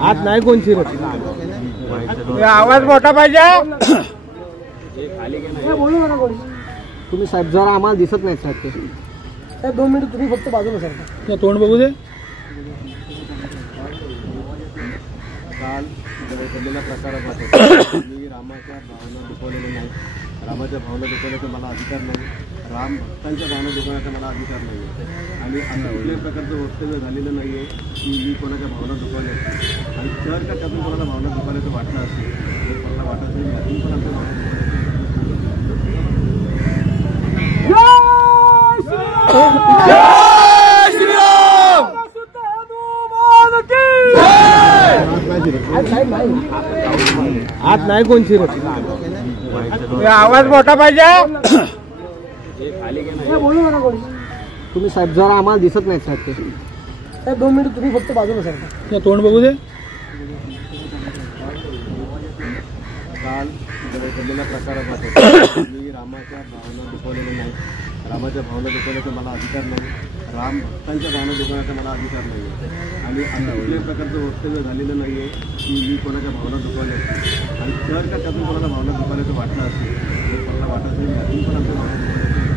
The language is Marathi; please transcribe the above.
आत नाही कोण शिरत. आवाज मोठा पाहिजे. बोलू नका कोणी. तुम्ही साहेब जरा आम्हाला दिसत नाही साहेब. ते साहेब 2 मिनिट तुम्ही फक्त बाजूला सरका. तोंड बघू दे. काल घडलेल्या प्रकारामध्ये मी रामाच्या भावना दुखवलेल्या नाही. रामाच्या भावना दुखवण्याचा मला अधिकार नाही. राम भक्तांच्या भावना दुखवण्याचा मला अधिकार नाही. आणि असं कुठल्याही प्रकारचं वक्तव्य झालेलं नाही आहे की मी कोणाच्या भावना दुखवल्या. आणि जर का त्यातून कोणाला भावना दुखवल्याचं वाटलं असेल तर कोणाला वाटत नाही त्यातून पण आमच्या भावना आत नाही कोण शिरत. आवाज मोठा पाहिजे. बोलू नका कोणी. तुम्ही साहेब जरा आम्हाला दिसत नाही साहेब. ते साहेब 2 मिनिट तुम्ही फक्त बाजूला सरका. तोंड बघू दे. काल घडलेल्या प्रकारामध्ये मी रामाच्या भावना दुखवलेल्या नाही. रामाच्या भावना दुखवण्याचा मला अधिकार नाही. राम भक्तांच्या भावना दुखवण्याचा मला अधिकार नाही. आणि असं कुठल्याही प्रकारचं वक्तव्य झालेलं नाही आहे की मी कोणाच्या भावना दुखवल्या. आणि जर का त्यातून कोणाला भावना दुखवल्याचं वाटलं असेल तर कोणाला वाटत नाही त्यातून पण आमच्या भावना दुखवण्याचं